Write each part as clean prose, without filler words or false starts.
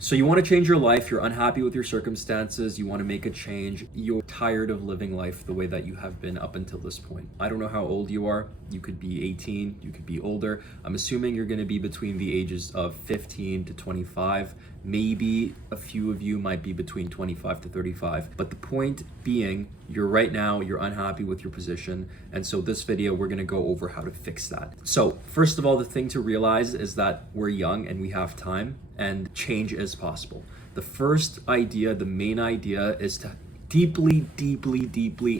So you want to change your life, you're unhappy with your circumstances, you want to make a change, you're tired of living life the way that you have been up until this point. I don't know how old you are. You could be 18, you could be older. I'm assuming you're going to be between the ages of 15 to 25. Maybe a few of you might be between 25 to 35. But the point being, you're unhappy with your position. And so this video, we're going to go over how to fix that. So first of all, the thing to realize is that we're young and we have time and change is possible. The first idea, the main idea is to deeply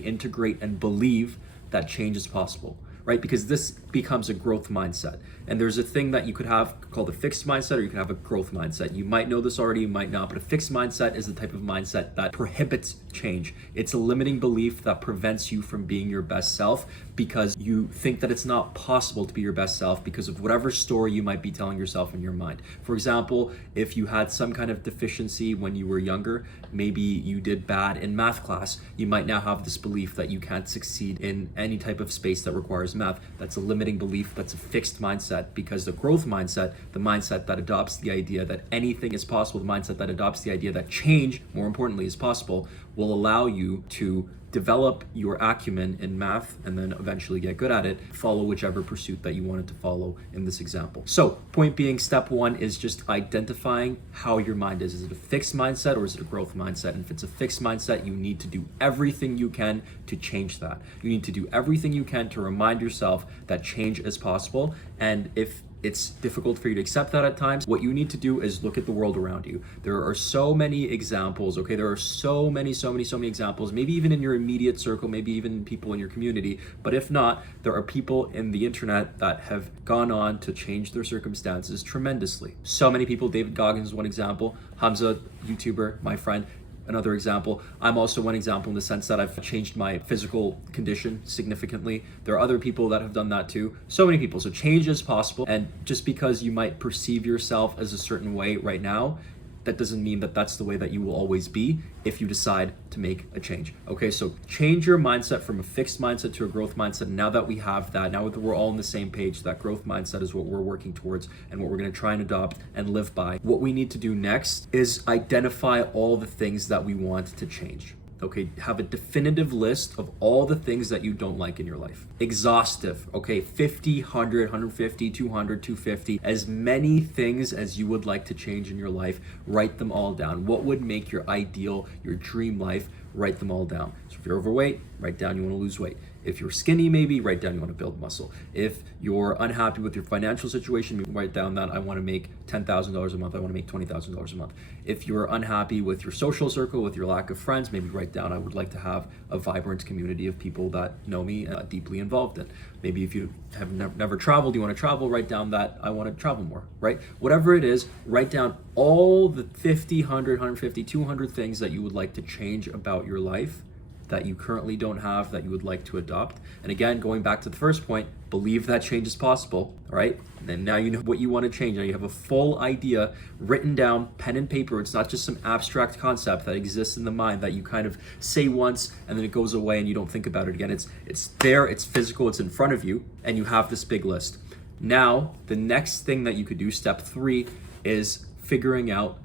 integrate and believe that change is possible, right? Because this becomes a growth mindset. And there's a thing that you could have called a fixed mindset, or you can have a growth mindset. You might know this already, you might not, but a fixed mindset is the type of mindset that prohibits change. It's a limiting belief that prevents you from being your best self because you think that it's not possible to be your best self because of whatever story you might be telling yourself in your mind. For example, if you had some kind of deficiency when you were younger, maybe you did bad in math class, you might now have this belief that you can't succeed in any type of space that requires math. That's a limiting belief, that's a fixed mindset, because the growth mindset, the mindset that adopts the idea that anything is possible, the mindset that adopts the idea that change, more importantly, is possible, will allow you to develop your acumen in math and then eventually get good at it, follow whichever pursuit that you wanted to follow in this example. So point being, step one is just identifying how your mind is. Is it a fixed mindset or is it a growth mindset? And if it's a fixed mindset, you need to do everything you can to change that. You need to do everything you can to remind yourself that change is possible. And if it's difficult for you to accept that at times, what you need to do is look at the world around you. There are so many examples, okay? There are so many examples, maybe even in your immediate circle, maybe even people in your community. But if not, there are people in the internet that have gone on to change their circumstances tremendously. So many people. David Goggins is one example. Hamza, YouTuber, my friend, another example. I'm also one example in the sense that I've changed my physical condition significantly. There are other people that have done that too. So many people. So change is possible. And just because you might perceive yourself as a certain way right now, that doesn't mean that that's the way that you will always be if you decide to make a change. Okay, so change your mindset from a fixed mindset to a growth mindset. And now that we have that, now that we're all on the same page, that growth mindset is what we're working towards and what we're going to try and adopt and live by. What we need to do next is identify all the things that we want to change. Okay, have a definitive list of all the things that you don't like in your life. Exhaustive, okay, 50, 100, 150, 200, 250, as many things as you would like to change in your life, write them all down. What would make your ideal, your dream life? Write them all down. So if you're overweight, write down you want to lose weight. If you're skinny, maybe write down you want to build muscle. If you're unhappy with your financial situation, write down that I want to make $10,000 a month, I want to make $20,000 a month. If you're unhappy with your social circle, with your lack of friends, maybe write down I would like to have a vibrant community of people that know me and deeply involved in. Maybe if you have never traveled, you want to travel, write down that I want to travel more, right? Whatever it is, write down all the 50, 100, 150, 200 things that you would like to change about your life that you currently don't have that you would like to adopt. And again, going back to the first point, believe that change is possible, all right? And then now you know what you want to change. Now you have a full idea written down, pen and paper. It's not just some abstract concept that exists in the mind that you kind of say once and then it goes away and you don't think about it again. It's there, it's physical, it's in front of you, and you have this big list. Now, the next thing that you could do, step 3, is figuring out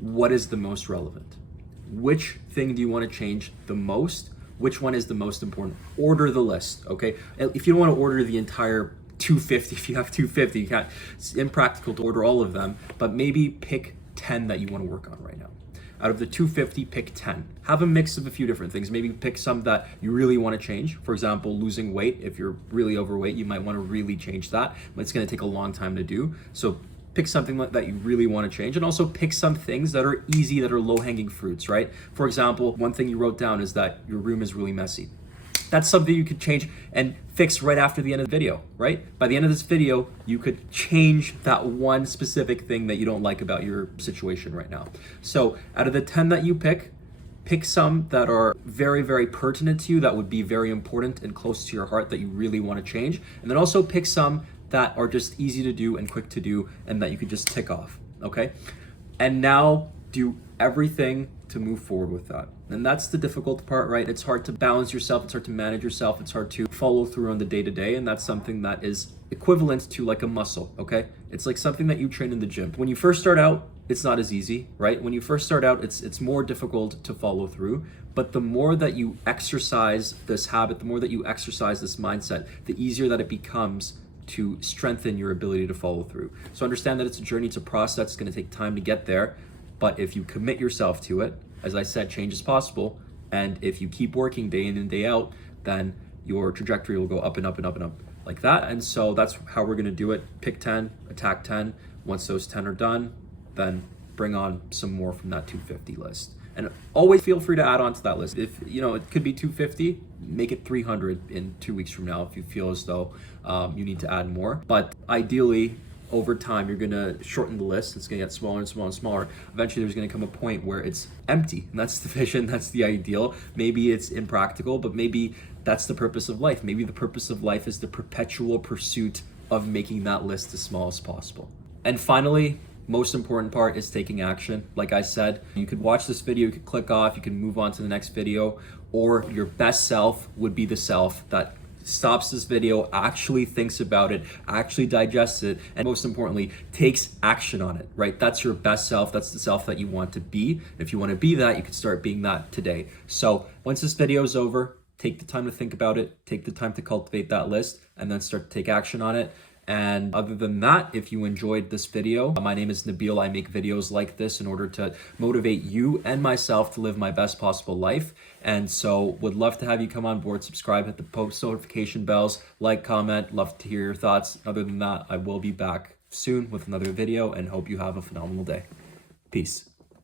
what is the most relevant. Which thing do you want to change the most? Which one is the most important? Order the list, okay? If you don't want to order the entire 250, if you have 250, you can't, it's impractical to order all of them, but maybe pick 10 that you want to work on right now. Out of the 250, pick 10. Have a mix of a few different things. Maybe pick some that you really want to change. For example, losing weight. If you're really overweight, you might want to really change that, but it's going to take a long time to do. So pick something that you really want to change, and also pick some things that are easy, that are low-hanging fruits, right? For example, one thing you wrote down is that your room is really messy. That's something you could change and fix right after the end of the video, right? By the end of this video, you could change that one specific thing that you don't like about your situation right now. So out of the 10 that you pick some that are very pertinent to you, that would be very important and close to your heart, that you really want to change. And then also pick some that are just easy to do and quick to do and that you could just tick off, okay? And now do everything to move forward with that. And that's the difficult part, right? It's hard to balance yourself, it's hard to manage yourself, it's hard to follow through on the day-to-day, and that's something that is equivalent to like a muscle, okay? It's like something that you train in the gym. When you first start out, it's not as easy, right? When you first start out, it's more difficult to follow through, but the more that you exercise this habit, the more that you exercise this mindset, the easier that it becomes to strengthen your ability to follow through. So understand that it's a journey, it's a process, it's gonna take time to get there, but if you commit yourself to it, as I said, change is possible, and if you keep working day in and day out, then your trajectory will go up and up and up and up like that. And so that's how we're gonna do it. Pick 10, attack 10. Once those 10 are done, then bring on some more from that 250 list. And always feel free to add on to that list. If, it could be 250, make it 300 in 2 weeks from now if you feel as though you need to add more. But ideally, over time, you're gonna shorten the list. It's gonna get smaller and smaller and smaller. Eventually, there's gonna come a point where it's empty. And that's the vision, that's the ideal. Maybe it's impractical, but maybe that's the purpose of life. Maybe the purpose of life is the perpetual pursuit of making that list as small as possible. And finally, most important part is taking action. Like I said, you could watch this video, you could click off, you can move on to the next video, or your best self would be the self that stops this video, actually thinks about it, actually digests it, and most importantly, takes action on it, right? That's your best self. That's the self that you want to be. If you want to be that, you can start being that today. So once this video is over, take the time to think about it, take the time to cultivate that list, and then start to take action on it. And other than that, if you enjoyed this video, my name is Nabeel. I make videos like this in order to motivate you and myself to live my best possible life. And so would love to have you come on board, subscribe, hit the post notification bells, like, comment, love to hear your thoughts. Other than that, I will be back soon with another video and hope you have a phenomenal day. Peace.